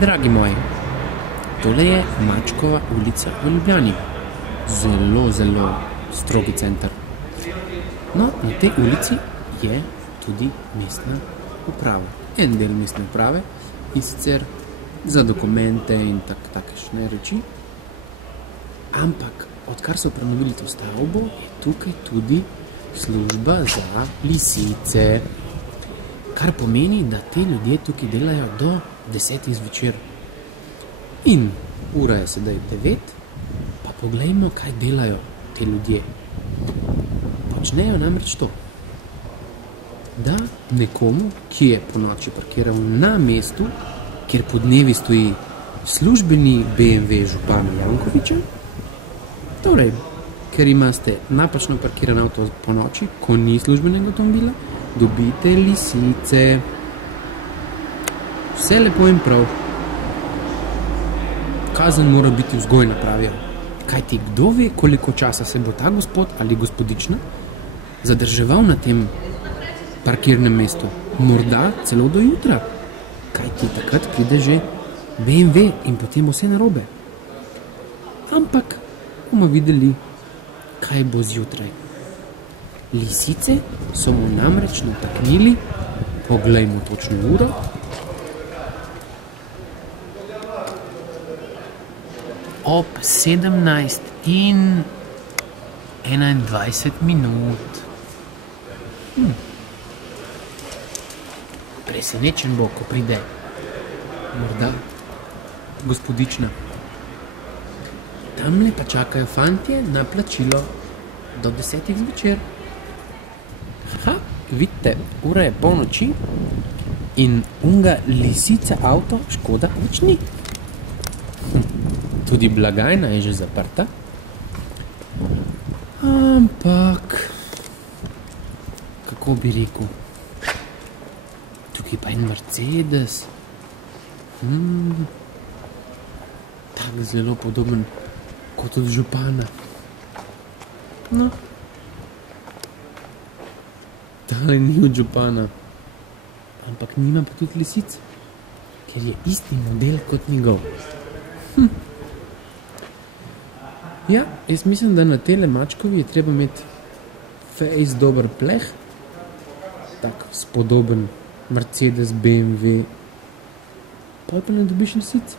Dragi moji, tole je Mačkova ulica v Ljubljani. Zelo, zelo strogi center. No, na tej ulici je tudi mestna uprava. En del mestne uprave, in sicer za dokumente in takšne reči. Ampak, odkar so prenovili to stavbo, je tukaj tudi služba za lisice. Kar pomeni, da te ljudje tukaj delajo do 10 zvečer. In ura je sedaj 9, pa poglejmo, kaj delajo te ljudje. Počnejo namreč to, da nekomu, ki je po noči parkiral na mestu, kjer po dnevi stoji službeni BMW župana Jankovića, torej, ker imate napačno parkiran avto po noči, ko ni službenega avtomobila, dobite lisice. Vse lepo in prav. Kazen mora biti vzgojna, pravijo. Kajti kdo ve, koliko časa se bo ta gospod ali gospodična zadrževal na tem parkirnem mestu? Morda celo do jutra. Kajti takrat pride že BMW in potem vse narobe. Ampak bomo videli, kaj bo zjutraj. Lisice so mu namreč nataknili, poglejmo točno uro, ob 17:21. Presenečen bo, ko pride morda gospodična. Tamle pa čakajo fantje na plačilo do 10 zvečer. Aha, vidite, ura je polnoči in unga lisica avto škoda več ni. Tudi blagajna je že zaprta. Ampak, kako bi rekel, tukaj pa je Mercedes. Tak zelo podoben kot od župana. No, tale ni od župana, ampak nima pa tudi lisic, ker je isti model kot njegov. Ja, jaz mislim, da na tele Mačkovi je treba imeti fejs dober pleh, tak spodoben Mercedes, BMW, pa ne dobiš lisic.